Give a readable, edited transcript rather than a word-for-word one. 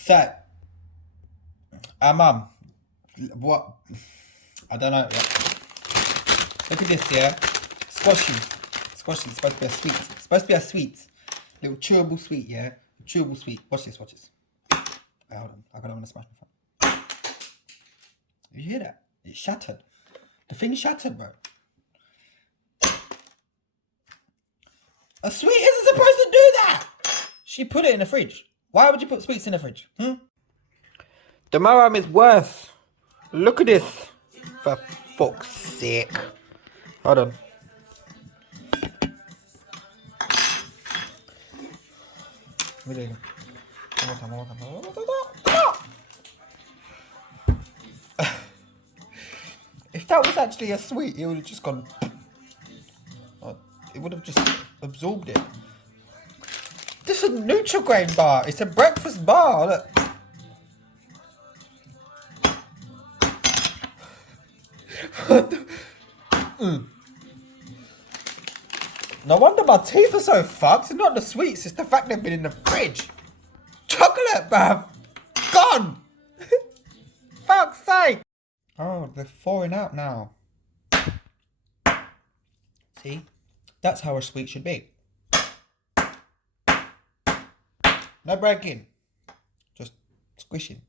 So, Mum, what? I don't know. Look at this, yeah. Squashies. Squashies. Supposed to be a sweet. Supposed to be a sweet. Little chewable sweet, yeah. Chewable sweet. Watch this, watch this. Wait, hold on. I want to smash my phone. You hear that? It shattered. The thing shattered, bro. A sweet isn't supposed to do that. She put it in the fridge. Why would you put sweets in the fridge? The Maram is worse. Look at this. For fuck's sake. Hold on. One more time. If that was actually a sweet, it would have just gone. It would have just absorbed it. This is a Nutrigrain bar. It's a breakfast bar. Look. No wonder my teeth are so fucked. It's not the sweets, it's the fact they've been in the fridge. Chocolate, bruv. Gone. Fuck's sake. Oh, they're thawing out now. See? That's how a sweet should be. No breaking. Just squishing.